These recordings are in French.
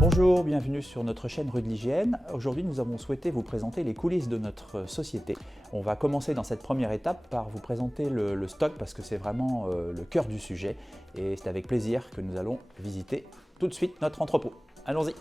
Bonjour, bienvenue sur notre chaîne Rue de l'Hygiène. Aujourd'hui, nous avons souhaité vous présenter les coulisses de notre société. On va commencer dans cette première étape par vous présenter le stock parce que c'est vraiment le cœur du sujet et c'est avec plaisir que nous allons visiter tout de suite notre entrepôt. Allons-y!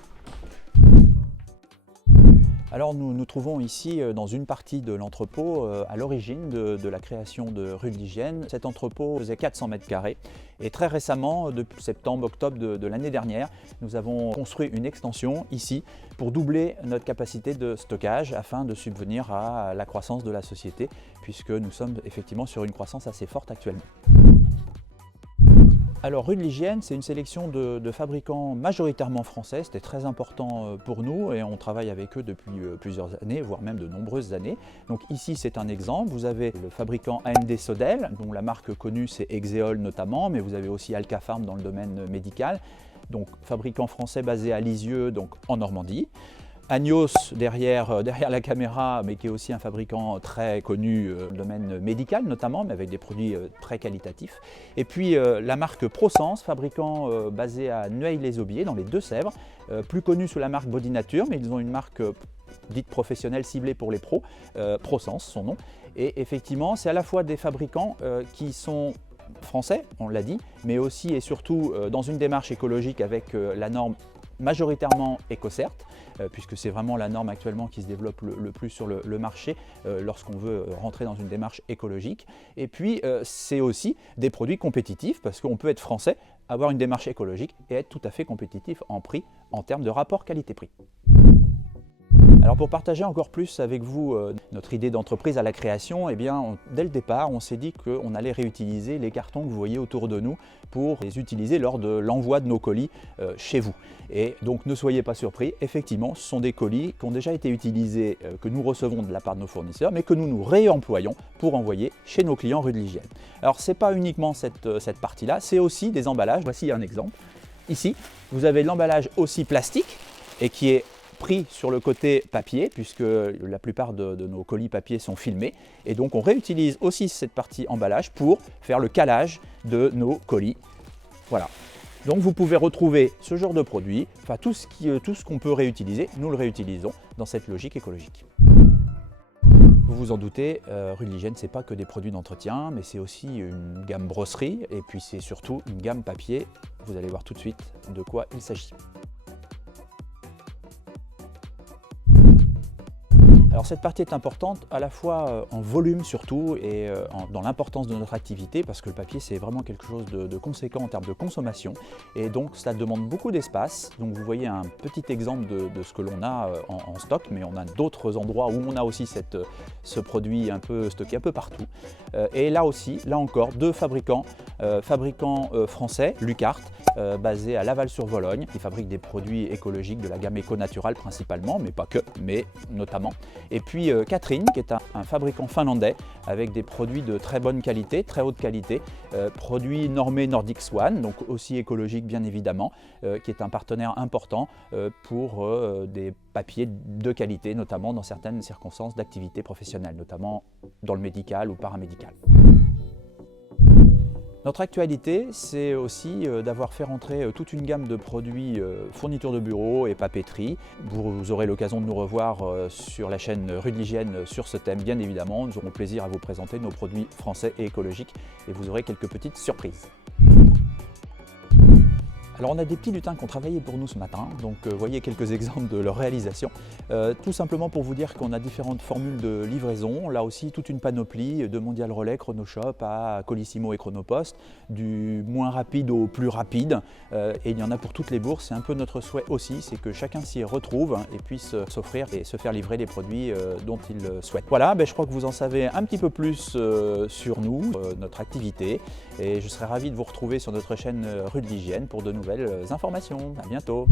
Alors nous nous trouvons ici dans une partie de l'entrepôt à l'origine de la création de Rue de l'Hygiène. Cet entrepôt faisait 400 mètres carrés et très récemment, depuis septembre-octobre de l'année dernière, nous avons construit une extension ici pour doubler notre capacité de stockage afin de subvenir à la croissance de la société puisque nous sommes effectivement sur une croissance assez forte actuellement. Alors Rue de l'Hygiène, c'est une sélection de fabricants majoritairement français, c'était très important pour nous et on travaille avec eux depuis plusieurs années, voire même de nombreuses années. Donc ici c'est un exemple, vous avez le fabricant AMD Sodel, dont la marque connue c'est Exeol notamment, mais vous avez aussi Alcafarm dans le domaine médical, donc fabricant français basé à Lisieux, donc en Normandie. Agnos derrière la caméra, mais qui est aussi un fabricant très connu dans le domaine médical notamment, mais avec des produits très qualitatifs. Et puis la marque ProSense, fabricant basé à Nueil-les-Aubiers dans les Deux-Sèvres, plus connu sous la marque Body Nature, mais ils ont une marque dite professionnelle ciblée pour les pros, ProSense son nom. Et effectivement, c'est à la fois des fabricants qui sont français, on l'a dit, mais aussi et surtout dans une démarche écologique avec la norme majoritairement EcoCert, puisque c'est vraiment la norme actuellement qui se développe le plus sur le marché lorsqu'on veut rentrer dans une démarche écologique. Et puis c'est aussi des produits compétitifs, parce qu'on peut être français, avoir une démarche écologique et être tout à fait compétitif en prix, en termes de rapport qualité-prix. Alors pour partager encore plus avec vous notre idée d'entreprise à la création, eh bien, dès le départ, on s'est dit qu'on allait réutiliser les cartons que vous voyez autour de nous pour les utiliser lors de l'envoi de nos colis chez vous. Et donc ne soyez pas surpris, effectivement, ce sont des colis qui ont déjà été utilisés, que nous recevons de la part de nos fournisseurs, mais que nous réemployons pour envoyer chez nos clients Rue de l'Hygiène. Alors ce n'est pas uniquement cette partie-là, c'est aussi des emballages. Voici un exemple. Ici, vous avez l'emballage aussi plastique et qui est pris sur le côté papier puisque la plupart de nos colis papier sont filmés et donc on réutilise aussi cette partie emballage pour faire le calage de nos colis. Voilà. Donc vous pouvez retrouver ce genre de produit, enfin tout ce qu'on peut réutiliser, nous le réutilisons dans cette logique écologique. Vous vous en doutez, Rue de l'Hygiène, ce n'est pas que des produits d'entretien, mais c'est aussi une gamme brosserie et puis c'est surtout une gamme papier. Vous allez voir tout de suite de quoi il s'agit. Alors cette partie est importante à la fois en volume surtout et dans l'importance de notre activité parce que le papier c'est vraiment quelque chose de conséquent en termes de consommation et donc ça demande beaucoup d'espace. Donc vous voyez un petit exemple de ce que l'on a en stock, mais on a d'autres endroits où on a aussi ce produit un peu stocké un peu partout. Et là aussi, là encore, deux fabricants français, Lucart, basé à Laval-sur-Vologne, qui fabrique des produits écologiques de la gamme Eco-Natural principalement, mais pas que, mais notamment. Et puis Catherine, qui est un fabricant finlandais avec des produits de très bonne qualité, très haute qualité, produits normés Nordic Swan, donc aussi écologiques bien évidemment, qui est un partenaire important pour des papiers de qualité, notamment dans certaines circonstances d'activité professionnelle, notamment dans le médical ou paramédical. Notre actualité, c'est aussi d'avoir fait rentrer toute une gamme de produits fournitures de bureaux et papeterie. Vous aurez l'occasion de nous revoir sur la chaîne Rue de l'Hygiène sur ce thème, bien évidemment. Nous aurons plaisir à vous présenter nos produits français et écologiques et vous aurez quelques petites surprises. Alors on a des petits lutins qui ont travaillé pour nous ce matin, donc voyez quelques exemples de leur réalisation. Tout simplement pour vous dire qu'on a différentes formules de livraison, là aussi toute une panoplie de Mondial Relais, Chronoshop à Colissimo et Chronopost, du moins rapide au plus rapide, et il y en a pour toutes les bourses. C'est un peu notre souhait aussi, c'est que chacun s'y retrouve et puisse s'offrir et se faire livrer les produits dont il souhaite. Voilà, je crois que vous en savez un petit peu plus sur nous, notre activité, et je serai ravi de vous retrouver sur notre chaîne Rue de l'Hygiène pour de nouvelles informations. À bientôt.